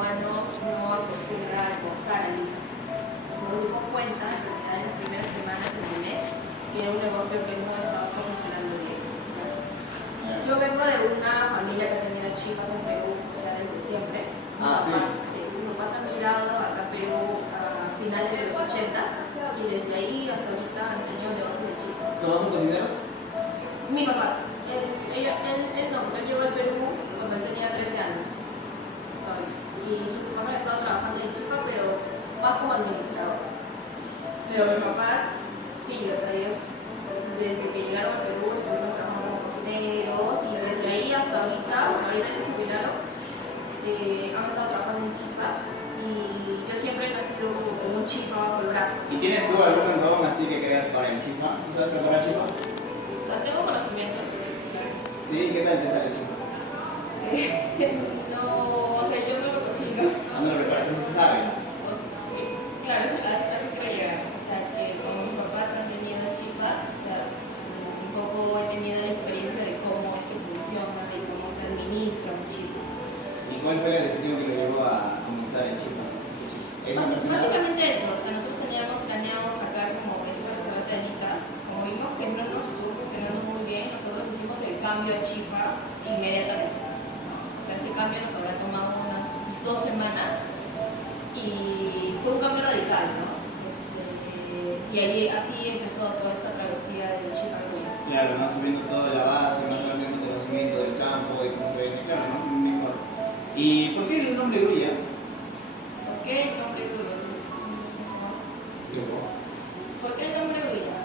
no acostumbra a almorzar alitas. Nos dimos cuenta, en realidad, en las primeras semanas del mes, que era un negocio que no estaba funcionando bien. Yo vengo de una familia que ha tenido chifas en Perú, o sea, desde siempre. Mis papás han migrado acá a Perú a finales de los 80 y desde ahí hasta ahorita han tenido negocios de chifas. ¿Son cocineros? Mi papá, él no, porque él llegó al Perú cuando él tenía 13 años. Y sus papás han estado trabajando en chifa, pero más como administradores. Pero mis papás, sí, o sea, ellos desde que llegaron al Perú estuvieron trabajando como cocineros y desde ahí hasta ahorita, bueno, ahorita se jubilaron, han estado trabajando en chifa y yo siempre he nacido como con un chifa bajo el brazo. ¿Y tienes tú algún don así que creas para el chifa? ¿Tú sabes preparar chifa? O sea, tengo conocimientos. Sí, ¿qué tal te sale el chifa? No, o sea, yo no lo cocino. No lo preparas, ¿tú sabes? Claro, así que llegar. O sea, que como mis papás han tenido chifas, o sea, un poco he tenido la experiencia de cómo es que funciona, de cómo se administra un chifa. ¿Y cuál fue la decisión que lo llevó a comenzar el chifa? Básicamente eso, o sea, nosotros teníamos planeado sacar como este restaurante de alitas, como vimos que no nos estuvo funcionando muy bien, nosotros hicimos el cambio a chifa inmediatamente. O sea, ese cambio nos habrá tomado unas 2 semanas y fue un cambio radical, ¿no? Y ahí así empezó toda esta travesía del chifa grulla. Claro, ¿no? Subiendo toda la base, más solamente el conocimiento del campo y cómo se ve, claro, ¿no? Mejor. ¿Y por qué el nombre grulla? ¿Por qué el nombre grulla? ¿Por qué el nombre grulla?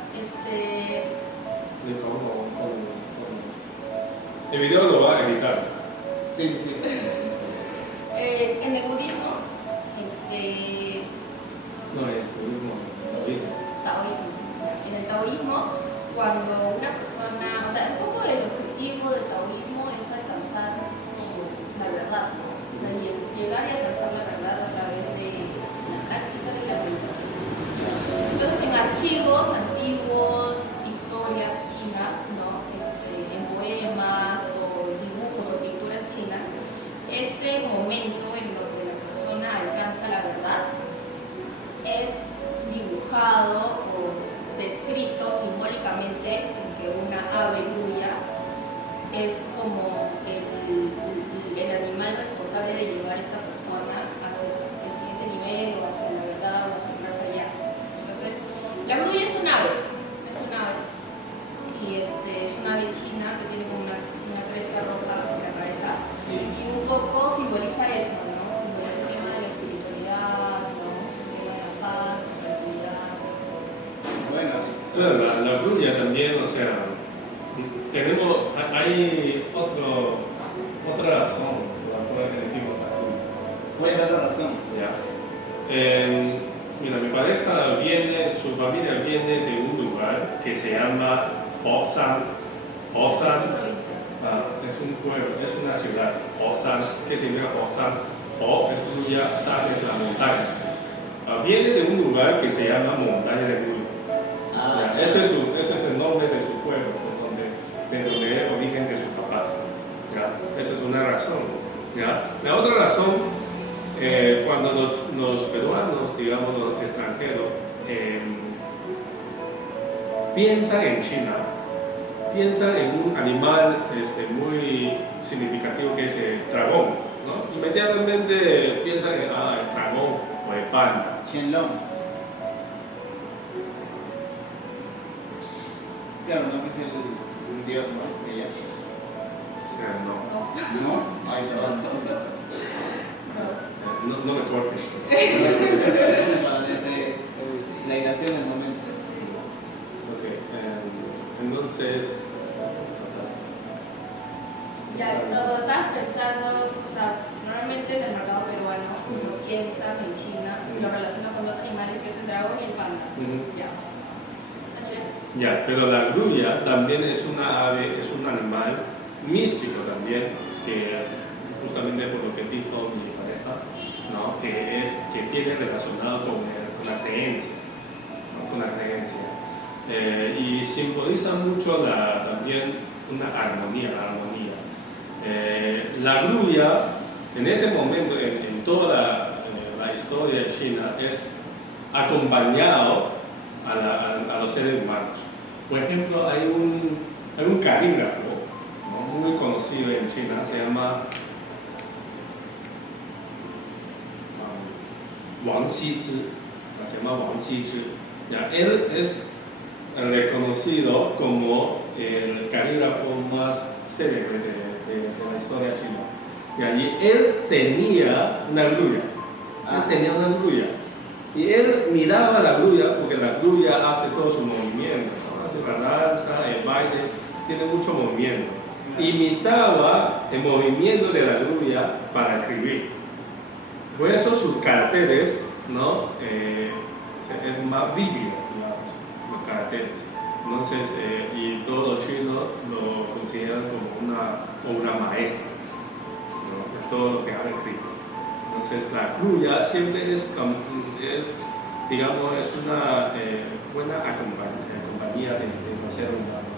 El video lo va a editar. Sí, sí, sí. En el budismo, No, el budismo. taoísmo. En el taoísmo, cuando una persona, o sea, un poco el objetivo del taoísmo es alcanzar como la verdad, ¿no? O sea, llegar y alcanzar la verdad a través de la práctica de la meditación. Entonces, en archivos antiguos, historias chinas, ¿no? En poemas o dibujos o pinturas chinas, ese momento en donde la persona alcanza la verdad es dibujado o descrito simbólicamente en que una ave grulla es como el animal responsable de llevar a esta persona hacia el siguiente nivel o hacia la verdad o hacia más allá. Entonces, la grulla es un ave y es una ave china que tiene como una cresta roja en la cabeza. Sí. Y un poco simboliza eso, ¿no? Simboliza el tema de la espiritualidad, ¿no? De la paz, la tranquilidad. Bueno. La grulla también, o sea, hay otra razón por la cual elegimos la grulla. ¿Cuál es la otra razón? Ya. Mira, mi pareja su familia viene de un lugar que se llama Osan. Es un pueblo, es una ciudad. Osan, ¿qué significa Osan? O es grulla, San es la montaña. Viene de un lugar que se llama Montaña de Grulla. Ese es el nombre de su pueblo, de donde es el origen de su papá. Esa es una razón. ¿Ya? La otra razón, cuando los peruanos, digamos los extranjeros, piensan en China, piensan en un animal muy significativo que es el dragón, ¿no? Inmediatamente piensan en el dragón o el panda. Shenlong. Claro, no que es un dios, ¿no? Ella. No, ¿No? Ay, perdón. no me cortes. Para la ilación del momento. Okay. Entonces, Ya, cuando estás pensando, o sea, normalmente en el mercado peruano uno piensa en China y lo relaciona con dos animales que es el dragón y el panda. Ya. ya, pero la grulla también es una ave, es un animal místico también, que justamente por lo que dijo mi pareja, ¿no? que tiene relacionado con la creencia, ¿no? Con la creencia. Y simboliza mucho también una armonía, la armonía. La grulla, en ese momento, en toda la historia de China es acompañado a los seres humanos. Por ejemplo, hay un calígrafo, ¿no?, muy conocido en China, se llama Wang Xizhi. Ya, él es reconocido como el calígrafo más célebre de la historia china. Y allí él tenía una grulla. Y él miraba la grulla, porque la grulla hace todo su movimiento, ¿no? Hace la danza, el baile, tiene mucho movimiento. Imitaba el movimiento de la grulla para escribir. Por eso sus caracteres, ¿no?, es más vívido, digamos, los caracteres. Entonces, y todos los chinos lo consideran como una obra maestra, ¿no?, de todo lo que han escrito. Entonces, la grulla siempre es digamos, es una buena compañía de los seres humanos,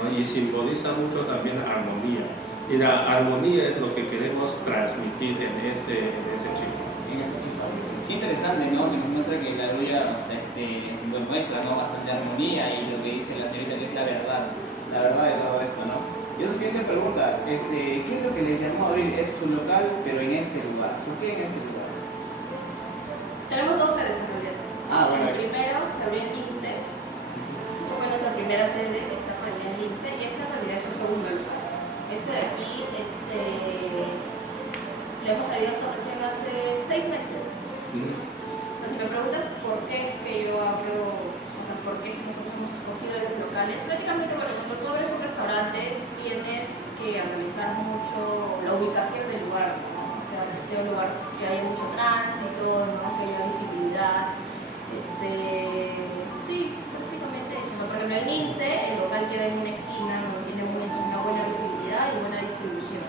¿no?, y simboliza mucho también la armonía. Y la armonía es lo que queremos transmitir en ese chico. Qué interesante, ¿no? Que nos muestra que la grulla, o sea, muestra, ¿no?, bastante armonía y lo que dice la señorita que es la verdad de todo esto, ¿no? Y otra siguiente pregunta, ¿qué es lo que les llamó a abrir su local, pero en este lugar? ¿Por qué en este lugar? Tenemos dos sedes en realidad. Bueno. El primero se abrió en Lince. Esa fue nuestra primera sede, está por allá en Lince, y esta en realidad es un segundo lugar. Este de aquí, le hemos abierto recién hace 6 meses. O sea, si me preguntas por qué que yo abro, o sea, por qué nosotros hemos escogido los locales, prácticamente, bueno, cuando tú abres un restaurante tienes que analizar mucho la ubicación del lugar, ¿no? O sea, que sea un lugar que haya mucho tránsito, ¿no?, que haya visibilidad. Sí, prácticamente eso, ¿no? Por ejemplo, en Lince, el local queda en una esquina donde tiene una buena visibilidad y buena distribución.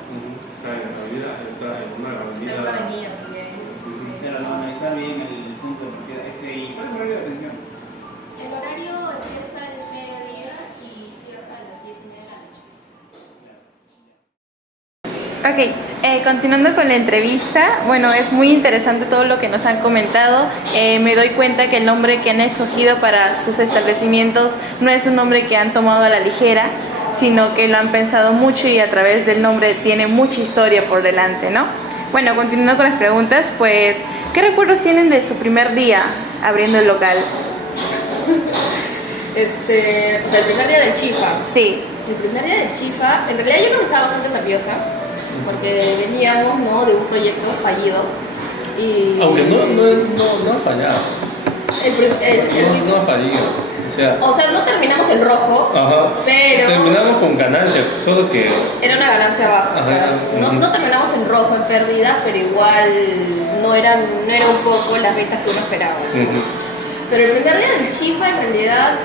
Está en una avenida. Está en una avenida también. Pero no, analizar bien el punto de partida. ¿Y cuál es el horario de atención? El horario empieza al mediodía y cierra a las 10:30 de la noche. Ok, continuando con la entrevista, bueno, es muy interesante todo lo que nos han comentado. Me doy cuenta que el nombre que han escogido para sus establecimientos no es un nombre que han tomado a la ligera, sino que lo han pensado mucho y a través del nombre tiene mucha historia por delante, ¿no? Bueno, continuando con las preguntas, pues, ¿qué recuerdos tienen de su primer día abriendo el local? O sea, el primer día del Chifa. Sí. El primer día del Chifa, en realidad yo creo que estaba bastante nerviosa, porque veníamos, ¿no?, de un proyecto fallido. Y Aunque no ha fallado. No ha fallido. O sea, no terminamos en rojo, pero terminamos con ganancia, solo que era una ganancia baja. O sea, no terminamos en rojo, en pérdida, pero igual no era un poco las ventas que uno esperaba. Pero el primer día del Chifa, en realidad,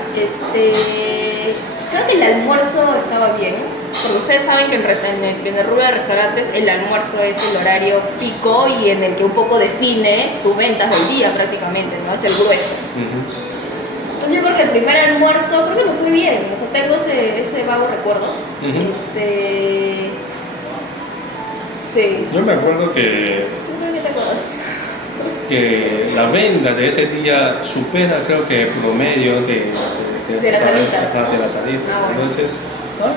creo que el almuerzo estaba bien, porque ustedes saben que en el rubro de restaurantes el almuerzo es el horario pico y en el que un poco define tus ventas del día prácticamente, ¿no? Es el grueso. Entonces yo creo que el primer almuerzo creo que me fue bien, o sea, tengo ese vago recuerdo. Sí. Yo me acuerdo que ¿Tú qué te acuerdas? Que la venta de ese día supera, creo que el promedio de la salita. De la salita. Bueno. Entonces,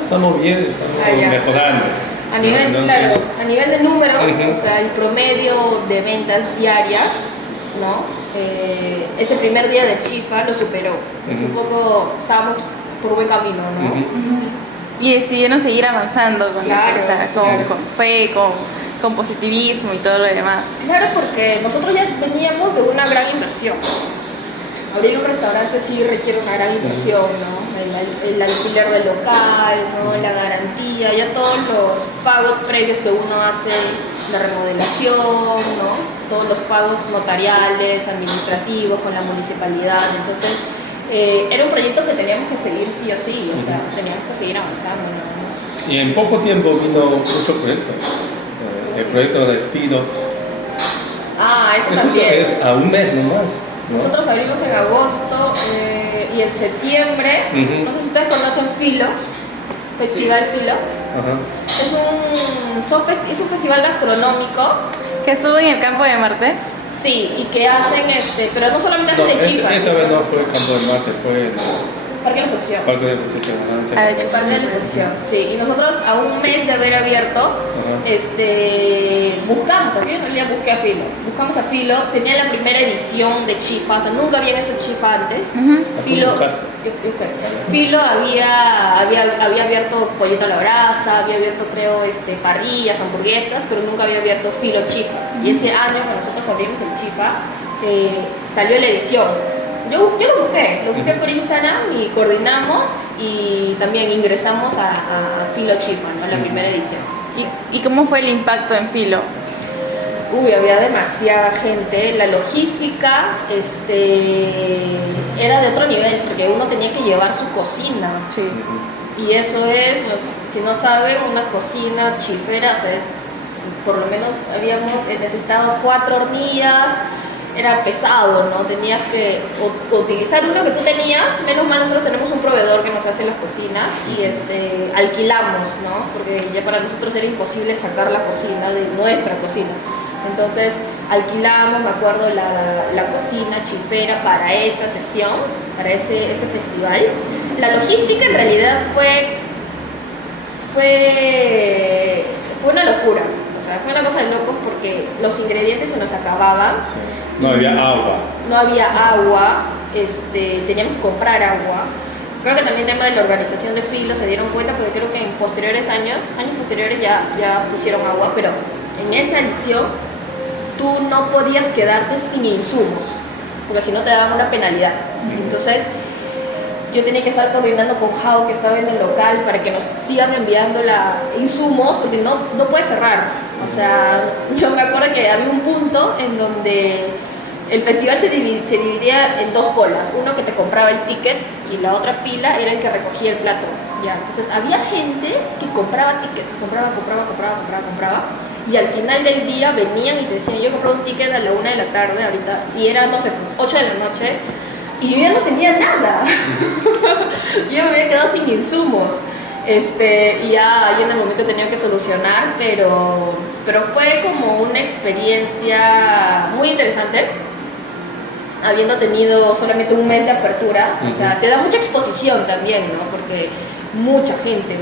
estamos bien, estamos mejorando. A nivel, claro, a nivel de números, o sea, el promedio de ventas diarias, ¿no? Ese primer día de Chifa lo superó. Un poco, estábamos por buen camino, ¿no? Y decidieron seguir avanzando con, claro, eso, o sea, con fe, con positivismo y todo lo demás. Claro, porque nosotros ya veníamos de una gran inversión. Abrir un restaurante sí requiere una gran inversión, ¿no? El alquiler del local, ¿no?, la garantía, ya todos los pagos previos que uno hace, la remodelación, ¿no?, todos los pagos notariales, administrativos con la municipalidad. Entonces, era un proyecto que teníamos que seguir sí o sí, o sea, teníamos que seguir avanzando, ¿no? Y en poco tiempo vino muchos proyectos. El proyecto de Fido. Eso también. Es a un mes nomás, ¿no? Nosotros abrimos en agosto y en septiembre, no sé si ustedes conocen Filo, Festival Filo. Es un festival gastronómico que estuvo en el campo de Marte. Sí, y que hacen pero no solamente hacen de chifa. Esa vez no fue Campo de Marte, fue el Parque de la Exposición. Parque de Exposición. El Parque de la Exposición, sí. Y nosotros a un mes de haber abierto, buscamos, aquí en realidad busqué a Filo. Buscamos a Filo, tenía la primera edición de chifa, o sea, nunca habían hecho chifa antes. Filo, Filo había abierto pollito a la brasa, había abierto creo parrillas, hamburguesas, pero nunca había abierto Filo chifa. Y ese año que nosotros abrimos el chifa, salió la edición. Yo lo busqué por Instagram y coordinamos y también ingresamos a Filo Chifa, ¿no? La primera edición. ¿Y cómo fue el impacto en Filo? Uy, había demasiada gente, la logística era de otro nivel, porque uno tenía que llevar su cocina. Sí. Y eso es, pues, si no saben, una cocina chifera, o sea, por lo menos necesitábamos 4 hornillas. Era pesado, ¿no? Tenías que utilizar uno que tú tenías, menos mal nosotros tenemos un proveedor que nos hace las cocinas y alquilamos, ¿no? Porque ya para nosotros era imposible sacar la cocina de nuestra cocina. Entonces alquilamos, me acuerdo, la cocina chifera para esa sesión, para ese festival. La logística en realidad fue una locura. O sea, fue una cosa de locos porque los ingredientes se nos acababan. Sí. No había agua. No había agua, teníamos que comprar agua. Creo que también el tema de la organización de Filo se dieron cuenta porque creo que en años posteriores ya pusieron agua, pero en esa edición tú no podías quedarte sin insumos, porque si no te daban una penalidad. Entonces yo tenía que estar coordinando con Jau, que estaba en el local, para que nos sigan enviando insumos, porque no puedes cerrar. O sea, yo me acuerdo que había un punto en donde el festival se dividía en 2 colas. Uno que te compraba el ticket y la otra fila era el que recogía el plato. ¿Ya? Entonces había gente que compraba tickets, compraba. Y al final del día venían y te decían, yo compré un ticket a la 1 de la tarde ahorita, y era, no sé, pues 8 de la noche. Y yo ya no tenía nada. Yo me había quedado sin insumos. Y ya en el momento tenía que solucionar, pero fue como una experiencia muy interesante, habiendo tenido solamente un mes de apertura. O sea, te da mucha exposición también, ¿no? Porque mucha gente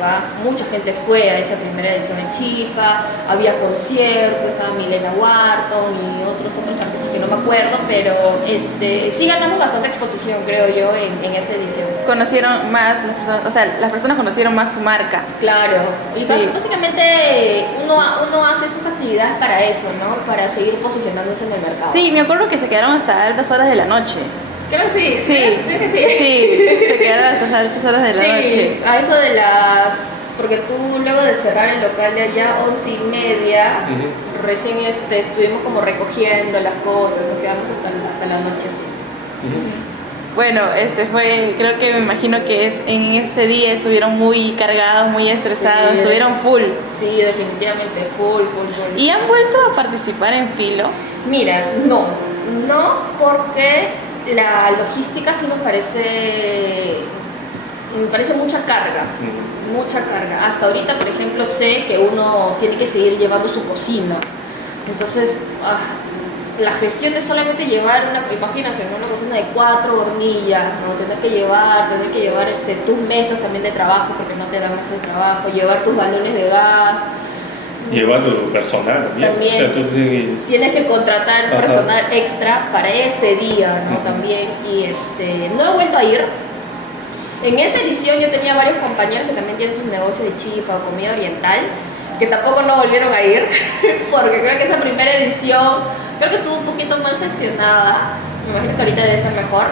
fue a esa primera edición en Chifa, había conciertos, estaba Milena Wharton y otros artistas que no me acuerdo, pero sí ganamos bastante exposición, creo yo, en esa edición. Conocieron más, las personas conocieron más tu marca. Claro, y sí. Básicamente uno hace estas actividades para eso, ¿no? Para seguir posicionándose en el mercado. Sí, me acuerdo que se quedaron hasta altas horas de la noche. Creo que sí. Creo que sí. Sí, se quedaron hasta altas horas de la noche. A eso de porque tú luego de cerrar el local de allá, 11:30, recién estuvimos como recogiendo las cosas, nos quedamos hasta la noche así. Bueno, creo que me imagino que en ese día estuvieron muy cargados, muy estresados, estuvieron full. Sí, definitivamente, full. ¿Y han vuelto a participar en Filo? Mira, no porque la logística sí me parece mucha carga. Hasta ahorita, por ejemplo, sé que uno tiene que seguir llevando su cocina. Entonces, la gestión es solamente llevar imagínate, ¿no? Una cocina de 4 hornillas, ¿no? Tener que llevar tus mesas también de trabajo, porque no te dan mesas de trabajo, llevar tus balones de gas. Llevando personal también. O sea, tú tienes que contratar personal extra para ese día, ¿no? También. Y no he vuelto a ir. En esa edición yo tenía varios compañeros que también tienen sus negocios de chifa o comida oriental, que tampoco no volvieron a ir, porque creo que esa primera edición, estuvo un poquito mal gestionada. Me imagino que ahorita debe ser mejor,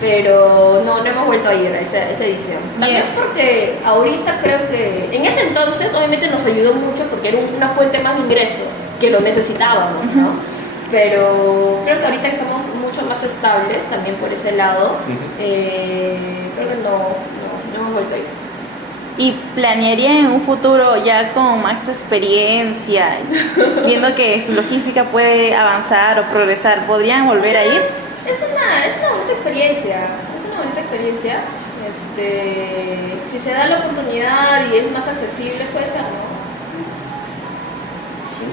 pero no hemos vuelto a ir a esa edición. También porque ahorita creo que, en ese entonces obviamente nos ayudó mucho porque era una fuente más de ingresos, que lo necesitábamos, ¿no? Pero creo que ahorita estamos mucho más estables también por ese lado. Creo que no hemos vuelto a ir. ¿Y planearían en un futuro ya con más experiencia, viendo que su logística puede avanzar o progresar, podrían volver a ir? Es una bonita experiencia. Si se da la oportunidad y es más accesible, puede ser, ¿no? Sí.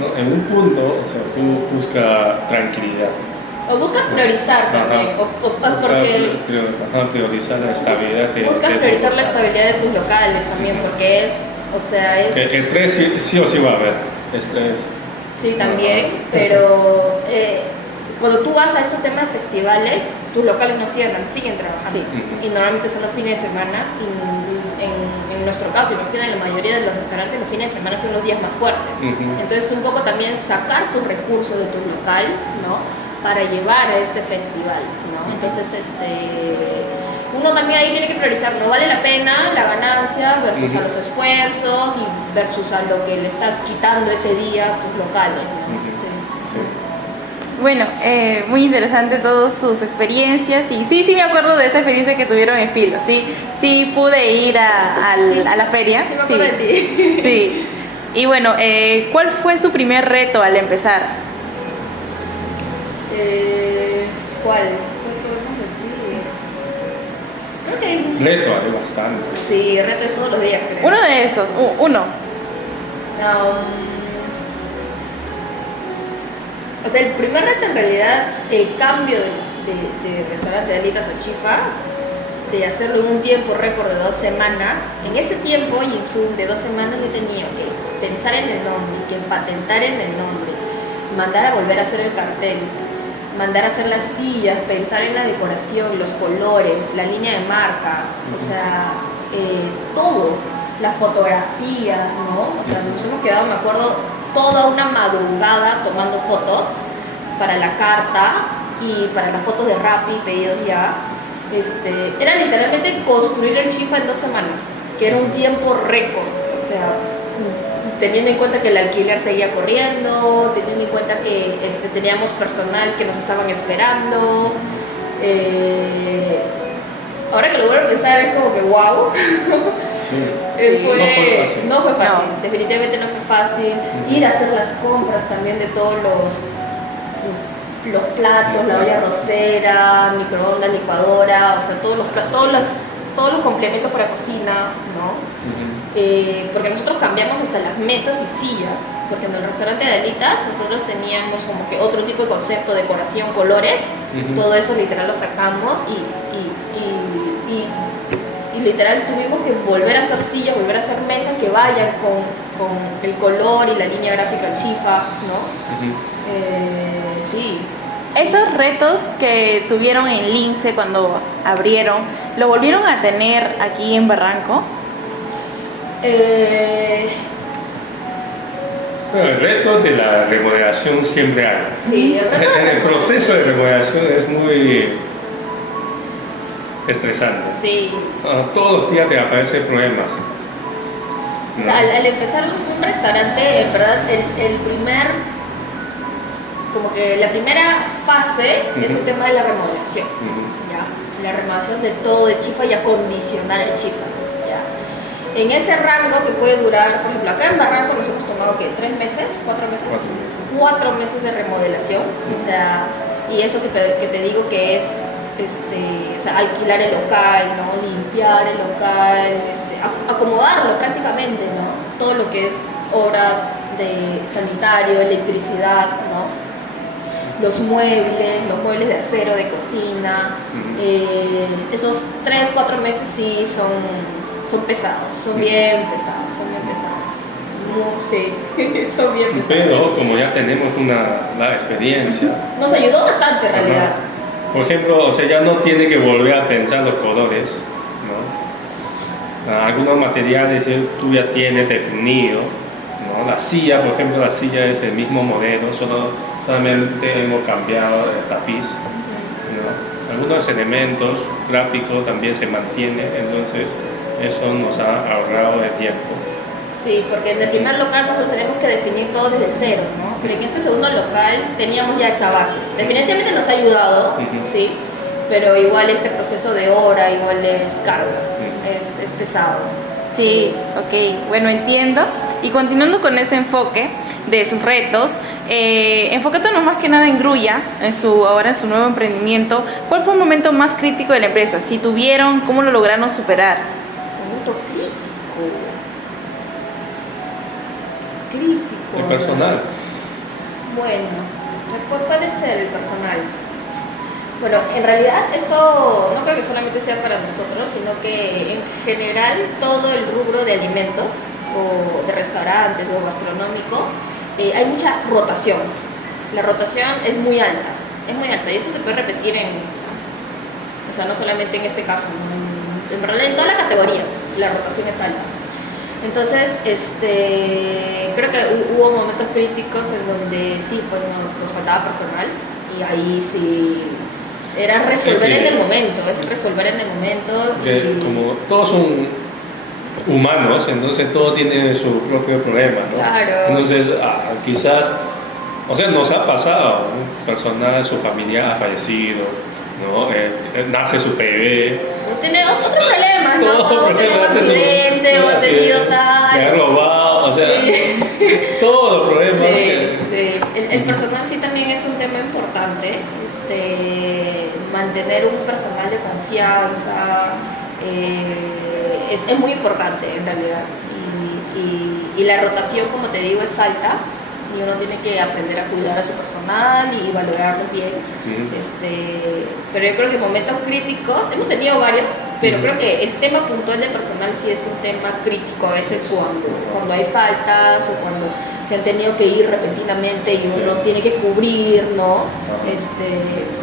¿no? En un punto, o sea, tú buscas tranquilidad. O buscas priorizar también, porque Priorizar la estabilidad que buscas de tu priorizar la local. estabilidad de tus locales también, porque es, o sea, es... Estrés sí o sí va a haber, estrés. Sí, también, pero cuando tú vas a estos temas de festivales, tus locales no cierran, siguen trabajando. Sí. Y normalmente son los fines de semana, y en nuestro caso, imagina, en la mayoría de los restaurantes, los fines de semana son los días más fuertes. Entonces, un poco también sacar tus recursos de tu local, ¿no? Para llevar a este festival, ¿no? Entonces, uno también ahí tiene que priorizar, no vale la pena la ganancia versus a los esfuerzos y versus a lo que le estás quitando ese día a tus locales, ¿no? Bueno, muy interesante todas sus experiencias y sí me acuerdo de esa experiencia que tuvieron en Filo, sí pude ir a la feria. Sí, me acuerdo de ti. Sí, y bueno, ¿cuál fue su primer reto al empezar? ¿Cuál? ¿Cuál podemos decir? Creo que hay un... Reto hay bastante. Sí, retos todos los días, creo. Uno de esos, uno. O sea, el primer reto en realidad, el cambio de restaurante de alitas a chifa, de hacerlo en un tiempo récord de 2 semanas, en ese tiempo y en su de 2 semanas yo tenía que pensar en el nombre, que patentar en el nombre, mandar a volver a hacer el cartel, mandar a hacer las sillas, pensar en la decoración, los colores, la línea de marca, o sea, todo, las fotografías, ¿no? O sea, nos hemos quedado, me acuerdo, toda una madrugada tomando fotos para la carta y para las fotos de Rappi pedidos ya. Era literalmente construir el chifa en 2 semanas, que era un tiempo récord, o sea, teniendo en cuenta que el alquiler seguía corriendo, teniendo en cuenta que teníamos personal que nos estaban esperando. Ahora que lo vuelvo a pensar es como que wow. No fue fácil, No. definitivamente no fue fácil. Ir a hacer las compras también de todos los platos, la olla arrocera, microondas, licuadora, o sea, todos los complementos para cocina, ¿no? Porque nosotros cambiamos hasta las mesas y sillas, porque en el restaurante de alitas nosotros teníamos como que otro tipo de concepto, decoración, colores, todo eso literal lo sacamos y literal tuvimos que volver a hacer sillas, volver a hacer mesas que vayan con el color y la línea gráfica del chifa, ¿no? Sí. Esos retos que tuvieron en Lince cuando abrieron, ¿lo volvieron a tener aquí en Barranco? Bueno, el reto de la remodelación siempre hay. Sí, el reto de El proceso de remodelación es muy estresante. Sí. Todos los días te aparecen problemas. O sea, al empezar un restaurante, en verdad, como que la primera fase es el tema de la remodelación, ¿ya? La remodelación de todo el chifa y acondicionar el chifa, ¿ya? En ese rango que puede durar, por ejemplo, acá en Barranco nos hemos tomado, ¿qué? ¿3 meses? ¿4 meses? 4 meses de remodelación, o sea, y eso que te digo que es, o sea, alquilar el local, ¿no? Limpiar el local, acomodarlo prácticamente, ¿no? Todo lo que es obras de sanitario, electricidad, ¿no? Los muebles de acero de cocina, esos 3-4 meses sí son pesados, son bien pesados. Sí, son bien pesados. Pero como ya tenemos la experiencia, nos ayudó bastante en realidad. Por ejemplo, o sea, ya no tiene que volver a pensar los colores, ¿no? Algunos materiales tú ya tienes definido, ¿no? La silla, por ejemplo, la silla es el mismo modelo, solamente hemos cambiado el tapiz, ¿no? Algunos elementos gráficos también se mantienen, entonces eso nos ha ahorrado de tiempo. Sí, porque en el primer local nosotros tenemos que definir todo desde cero, ¿no? Pero en este segundo local teníamos ya esa base. Definitivamente nos ha ayudado, sí, pero igual este proceso de hora igual es carga, es pesado. Sí, ok, bueno, entiendo. Y continuando con ese enfoque de sus retos, enfocándonos más que nada en Grulla, ahora en su nuevo emprendimiento, ¿cuál fue el momento más crítico de la empresa? Si tuvieron, ¿cómo lo lograron superar? Momento crítico. El personal. Bueno, después puede ser el personal. Bueno, en realidad esto no creo que solamente sea para nosotros, sino que en general todo el rubro de alimentos o de restaurantes o gastronómico, hay mucha rotación. La rotación es muy alta y esto se puede repetir o sea, no solamente en este caso, en realidad en toda la categoría la rotación es alta. Entonces, creo que hubo momentos críticos en donde sí, pues nos faltaba personal y ahí sí era resolver en el momento, es resolver en el momento. Porque como todos son humanos, entonces todo tiene su propio problema, ¿no? Claro. Entonces, quizás, o sea, nos ha pasado, un personal, su familia ha fallecido, ¿no? Nace su bebé. O tiene otro problema, ¿no? Todo O tiene un accidente, o ha tenido tal. Me ha robado, o sea, Sí. todo problema. Sí, sí. El personal sí también es un tema importante. Mantener un personal de confianza es muy importante en realidad. Y la rotación, como te digo, es alta. Y uno tiene que aprender a cuidar a su personal y valorarlo bien. Pero yo creo que momentos críticos, hemos tenido varios, pero creo que el tema puntual del personal sí es un tema crítico a veces cuando hay faltas o cuando se han tenido que ir repentinamente y uno tiene que cubrir, ¿no?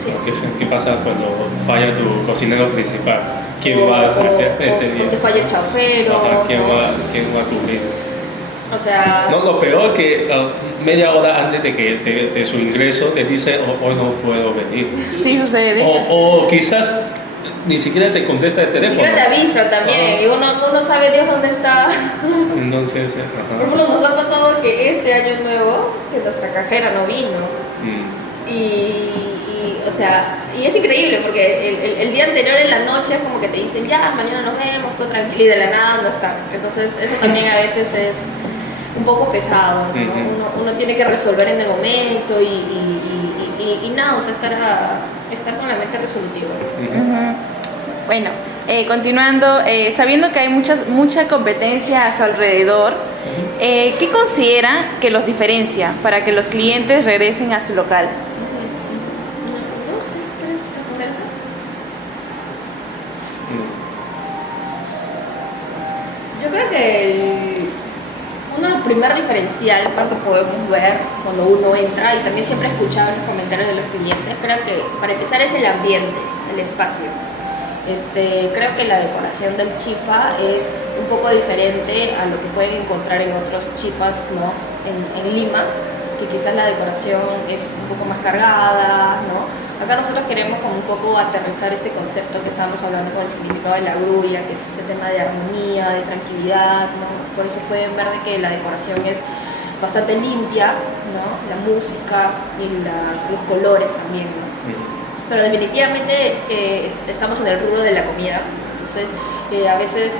Sí. ¿Qué pasa cuando falla tu cocinero principal? ¿Quién va a hacer este día? O te falla el chauffero. ¿Quién ¿no? va a cubrir? O sea... No, lo peor que media hora antes de su ingreso te dice, hoy no puedo venir. Sí, sucede. O quizás ni siquiera te contesta el Ni teléfono. siquiera te avisa también, y uno sabe Dios dónde está. Entonces, Por ejemplo, nos ha pasado que este año nuevo, que nuestra cajera no vino. O sea, y es increíble porque el día anterior en la noche es como que te dicen, ya, mañana nos vemos, todo tranquilo, y de la nada no está. Entonces, eso también a veces es un poco pesado, ¿no? Uno tiene que resolver en el momento y nada, o sea, estar con la mente resolutiva. Bueno, continuando, sabiendo que hay mucha competencia a su alrededor, ¿qué consideran que los diferencia para que los clientes regresen a su local? Yo creo que el primer diferencial que podemos ver cuando uno entra, y también siempre he escuchado en los comentarios de los clientes, creo que para empezar es el ambiente, el espacio. Creo que la decoración del chifa es un poco diferente a lo que pueden encontrar en otros chifas, ¿no? en Lima, que quizás la decoración es un poco más cargada, ¿no? Acá nosotros queremos como un poco aterrizar este concepto que estábamos hablando con el significado de la grulla, que es este tema de armonía, de tranquilidad, ¿no? Por eso pueden ver de que la decoración es bastante limpia, ¿no? La música y los colores también, ¿no? Pero definitivamente estamos en el rubro de la comida, entonces a veces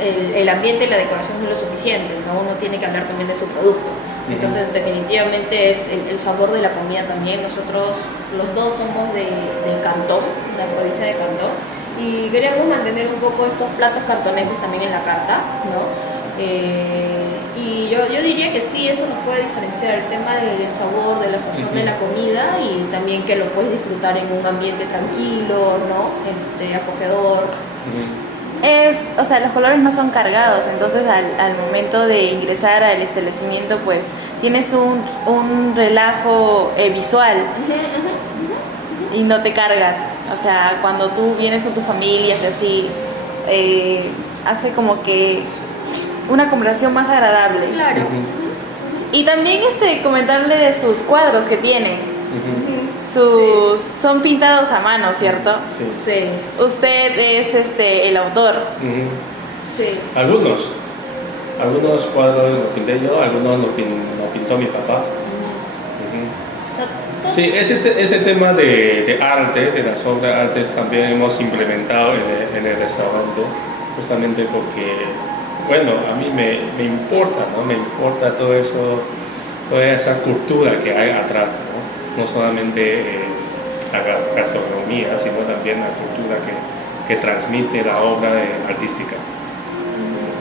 el ambiente y la decoración no es lo suficiente, ¿no? Uno tiene que hablar también de su producto. Entonces definitivamente es el sabor de la comida también. Nosotros los dos somos de Cantón, de la provincia de Cantón, y queríamos mantener un poco estos platos cantoneses también en la carta, ¿no? Y yo diría que sí, eso nos puede diferenciar el tema del sabor, de la sazón de la comida, y también que lo puedes disfrutar en un ambiente tranquilo, ¿no? Acogedor. O sea, los colores no son cargados, entonces al momento de ingresar al establecimiento, pues tienes un relajo visual y no te cargan. O sea, cuando tú vienes con tu familia, es así, hace como que una conversación más agradable. Claro. Y también comentarle de sus cuadros que tienen. Son pintados a mano, ¿cierto? Sí. Usted es el autor. Sí. Algunos cuadros los pinté yo, algunos los pintó mi papá. Sí, ese tema de arte, de las obras de artes, también hemos implementado en el restaurante, justamente porque, bueno, a mí me importa, ¿no? Me importa todo eso, toda esa cultura que hay atrás, ¿no? No solamente la gastronomía, sino también la cultura que transmite la obra artística.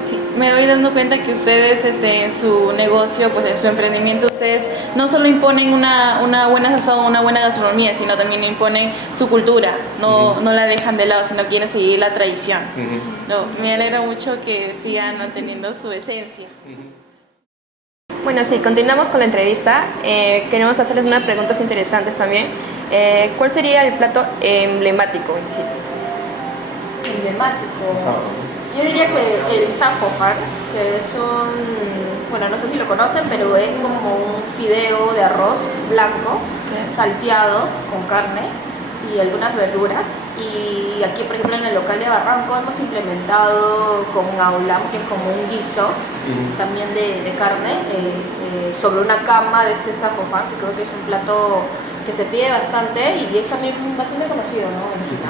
Sí. Me voy dando cuenta que ustedes en su negocio, pues en su emprendimiento, ustedes no solo imponen una buena sazón, una buena gastronomía, sino también imponen su cultura, no la dejan de lado, sino quieren seguir la tradición. No, me alegra mucho que sigan manteniendo su esencia. Bueno, sí, continuamos con la entrevista. Queremos hacerles unas preguntas interesantes también. ¿Cuál sería el plato emblemático en sí? Emblemático. Yo diría que el safofar, que es bueno, no sé si lo conocen, pero es como un fideo de arroz blanco, salteado con carne y algunas verduras. Y aquí, por ejemplo, en el local de Barranco hemos implementado con aulam, que es como un guiso también de carne, sobre una cama de este safofar, que creo que es un plato que se pide bastante y es también bastante conocido, ¿no? En China.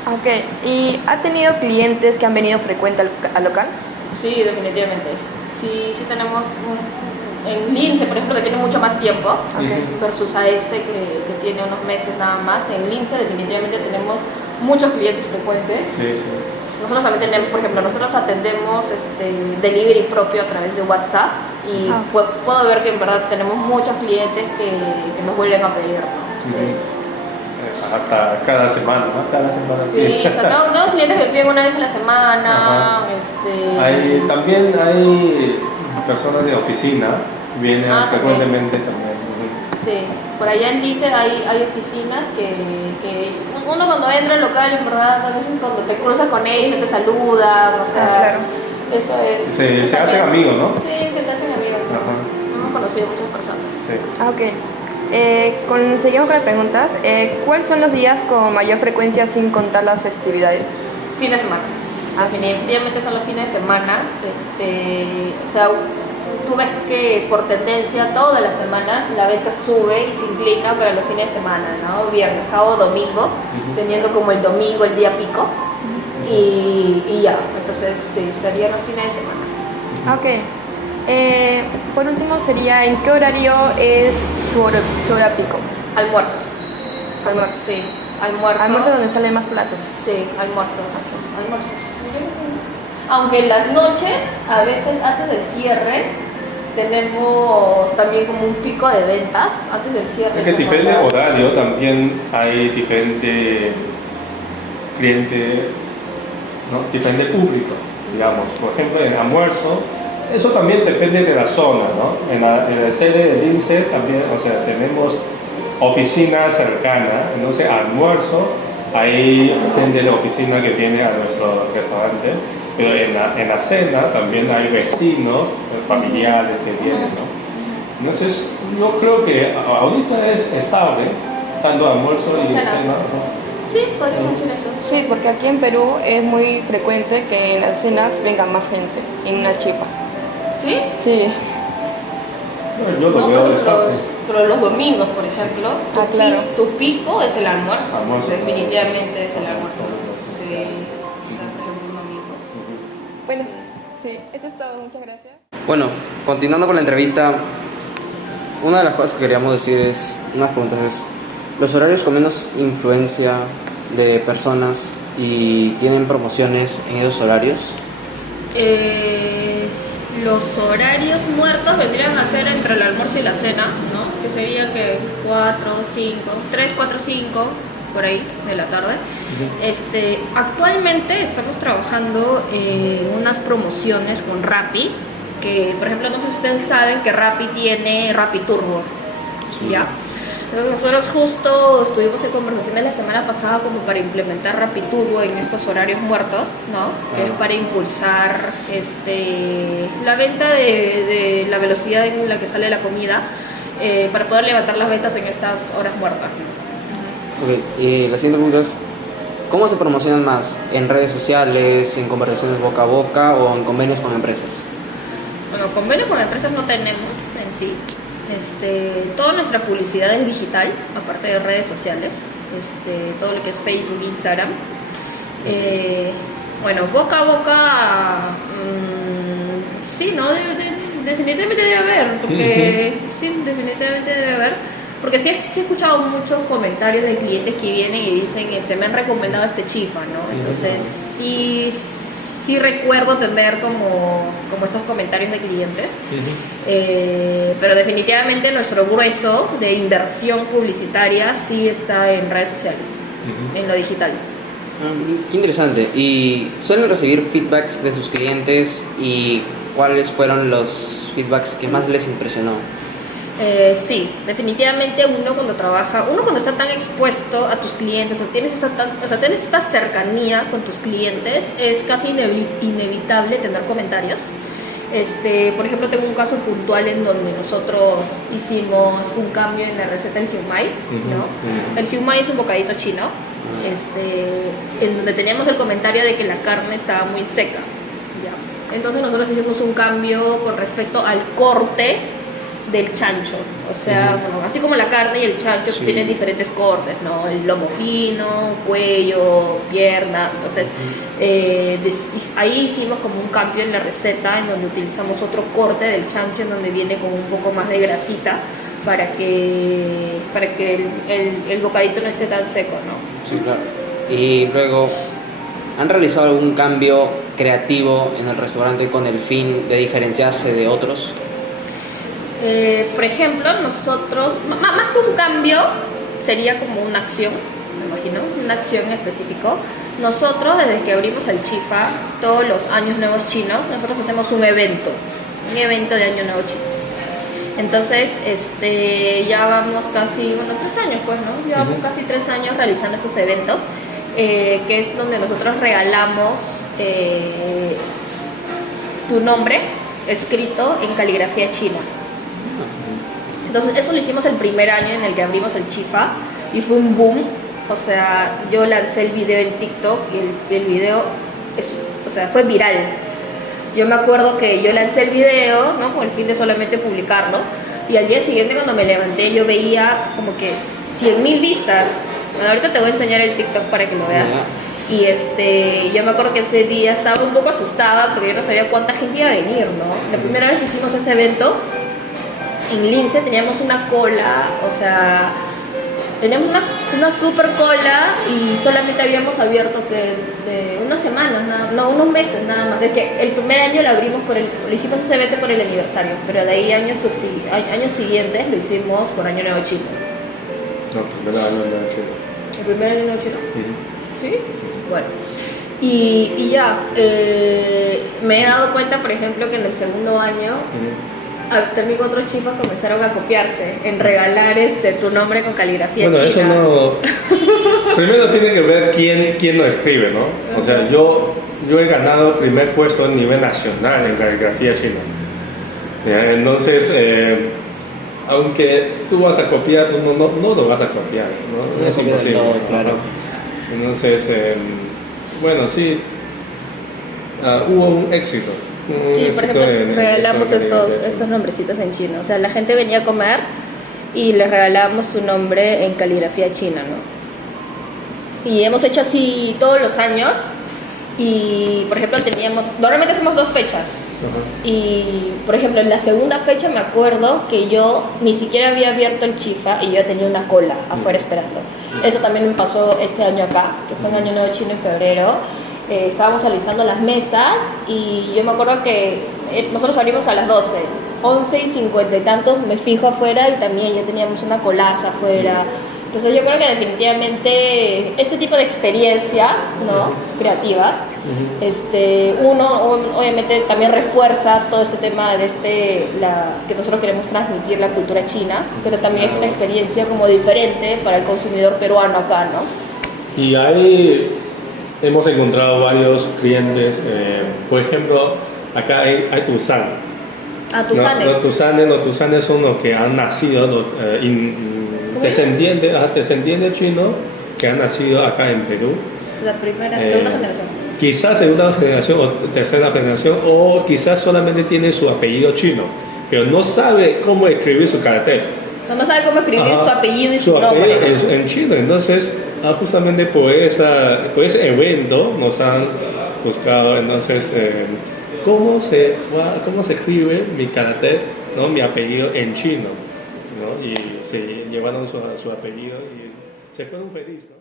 Ok, ¿y ha tenido clientes que han venido frecuente al local? Sí, definitivamente. Sí tenemos en Lince, por ejemplo, que tiene mucho más tiempo, versus a que tiene unos meses nada más. En Lince definitivamente tenemos muchos clientes frecuentes. Sí. Nosotros también tenemos, por ejemplo, nosotros atendemos delivery propio a través de WhatsApp y puedo ver que en verdad tenemos muchos clientes que nos vuelven a pedir, ¿no? Sí. Hasta cada semana, ¿no? Cada semana. Sí, o sea, tengo clientes que piden una vez a la semana. También hay personas de oficina, vienen frecuentemente también. Sí, por allá en Lince hay oficinas que uno cuando entra al local, en verdad, a veces cuando te cruzas con ellos te saludan, o sea, claro. Eso es. Se hacen amigos, ¿no? Sí, se te hacen amigos. Hemos conocido muchas personas. Sí. Ok. Seguimos con las preguntas. ¿Cuáles son los días con mayor frecuencia sin contar las festividades? Fin de semana. Definitivamente son los fines de semana. O sea, tú ves que por tendencia todas las semanas la venta sube y se inclina para los fines de semana, ¿no? Viernes, sábado, domingo, teniendo como el domingo el día pico. Y ya, entonces sí, serían los fines de semana. Ok. Por último sería, ¿en qué horario es su hora pico? Almuerzos. Sí, almuerzos. ¿Almuerzos donde salen más platos? Sí, almuerzos. Aunque en las noches, a veces antes del cierre, tenemos también como un pico de ventas antes del cierre. Es que diferente horario también hay diferente cliente, ¿no? Diferente público, digamos. Por ejemplo, en almuerzo, eso también depende de la zona, ¿no? En la sede del INSE también, o sea, tenemos oficina cercana, entonces almuerzo, ahí depende de la oficina que viene a nuestro restaurante, pero en la cena también hay vecinos, familiares que vienen, ¿no? Entonces, yo creo que ahorita es estable, tanto almuerzo y cena, ¿no? Sí, podríamos decir eso. Sí, porque aquí en Perú es muy frecuente que en las cenas venga más gente, en una chifa. ¿Sí? Sí. Yo lo veo estable. Pero los domingos, por ejemplo, tu pico es el almuerzo. Definitivamente es el almuerzo. Sí. O sea, por ejemplo, un domingo. Bueno, sí, eso es todo. Muchas gracias. Bueno, continuando con la entrevista, una de las cosas que queríamos decir unas preguntas es, ¿los horarios con menos influencia de personas y tienen promociones en esos horarios? Los horarios muertos vendrían a ser entre el almuerzo y la cena, ¿no? Que serían que 3, 4, 5, por ahí de la tarde. Actualmente estamos trabajando en unas promociones con Rappi, que por ejemplo, no sé si ustedes saben que Rappi tiene Rappi Turbo, ¿ya? Entonces nosotros justo estuvimos en conversaciones la semana pasada como para implementar Rappi Turbo en estos horarios muertos, ¿no? Que es para impulsar la venta de la velocidad en la que sale la comida, para poder levantar las ventas en estas horas muertas. Ok, y la siguiente pregunta es, ¿cómo se promocionan más? ¿En redes sociales, en conversaciones boca a boca o en convenios con empresas? Bueno, convenios con empresas no tenemos en sí. Toda nuestra publicidad es digital, aparte de redes sociales, todo lo que es Facebook, Instagram. Bueno, boca a boca, sí, ¿no? Definitivamente debe haber, porque sí, definitivamente debe haber, porque sí he escuchado muchos comentarios de clientes que vienen y dicen, me han recomendado este chifa, ¿no? Entonces sí sí recuerdo tener como estos comentarios de clientes, pero definitivamente nuestro grueso de inversión publicitaria sí está en redes sociales, en lo digital. Qué interesante. ¿Y suelen recibir feedbacks de sus clientes y cuáles fueron los feedbacks que más les impresionó? Sí, definitivamente uno cuando está tan expuesto a tus clientes, tienes esta cercanía con tus clientes, es casi inevitable tener comentarios. Por ejemplo, tengo un caso puntual en donde nosotros hicimos un cambio en la receta del siumai, ¿no? El siumai es un bocadito chino, en donde teníamos el comentario de que la carne estaba muy seca, ¿ya? Entonces nosotros hicimos un cambio con respecto al corte del chancho, o sea, bueno, así como la carne y el chancho tienen diferentes cortes, ¿no? El lomo fino, cuello, pierna, entonces ahí hicimos como un cambio en la receta en donde utilizamos otro corte del chancho en donde viene con un poco más de grasita para que el bocadito no esté tan seco, ¿no? Sí, claro. Y luego, ¿han realizado algún cambio creativo en el restaurante con el fin de diferenciarse de otros? Por ejemplo, nosotros, más que un cambio, sería como una acción, me imagino, una acción específica. Nosotros, desde que abrimos el Chifa, todos los años nuevos chinos, nosotros hacemos un evento de año nuevo chino. Entonces, ya vamos casi, 3 años, pues, ¿no? Llevamos casi 3 años realizando estos eventos, que es donde nosotros regalamos tu nombre escrito en caligrafía china. Entonces eso lo hicimos el primer año en el que abrimos el Chifa y fue un boom. O sea, yo lancé el video en TikTok y el video fue viral. Yo me acuerdo que yo lancé el video, ¿no? Con el fin de solamente publicarlo, y al día siguiente cuando me levanté yo veía como que 100.000 vistas. Bueno, ahorita te voy a enseñar el TikTok para que lo veas. Y yo me acuerdo que ese día estaba un poco asustada porque yo no sabía cuánta gente iba a venir, ¿no? La primera vez que hicimos ese evento en Lince teníamos una cola, o sea, teníamos una super cola y solamente habíamos abierto de unas semanas, unos meses nada más. Es que el primer año lo abrimos lo hicimos ese evento por el aniversario, pero de ahí años siguientes lo hicimos por Año Nuevo Chino. No, primer año nuevo chino. ¿El primer año nuevo chino? ¿Sí? Bueno. Y ya, me he dado cuenta, por ejemplo, que en el segundo año también otros chifas comenzaron a copiarse en regalar tu nombre con caligrafía china. Eso no. Primero tiene que ver quién lo escribe, ¿no? O sea, yo he ganado primer puesto a nivel nacional en caligrafía china. ¿Ya? Entonces, aunque tú vas a copiar, tú no lo vas a copiar, ¿no? Es imposible. Todo, claro. Entonces, bueno, sí, hubo un éxito. Sí, por ejemplo, regalamos estos nombrecitos en chino. O sea, la gente venía a comer y les regalábamos tu nombre en caligrafía china, ¿no? Y hemos hecho así todos los años. Y, por ejemplo, normalmente hacemos 2 fechas. Y, por ejemplo, en la segunda fecha me acuerdo que yo ni siquiera había abierto el Chifa y yo ya tenía una cola afuera esperando. Eso también me pasó este año acá, que fue en Año Nuevo Chino en febrero. Estábamos alistando las mesas y yo me acuerdo que nosotros abrimos a las 11:50 y tantos, me fijo afuera y también ya teníamos una colaza afuera. Entonces yo creo que definitivamente este tipo de experiencias, ¿no? Creativas, uno obviamente también refuerza todo este tema de que nosotros queremos transmitir la cultura china, pero también es una experiencia como diferente para el consumidor peruano acá, ¿no? Y ahí hemos encontrado varios clientes, por ejemplo, acá hay Tusan. Tusanes. Los Tusanes son los que han nacido, descendientes chinos que han nacido acá en Perú. La segunda generación. Quizás segunda generación o tercera generación, o quizás solamente tiene su apellido chino, pero no sabe cómo escribir su carácter. No sabe cómo escribir su apellido y su nombre. En chino, entonces justamente por ese evento nos han buscado, entonces cómo se escribe mi carácter, ¿no? Mi apellido en chino, ¿no? Y se llevaron su apellido y se fueron felices, ¿no?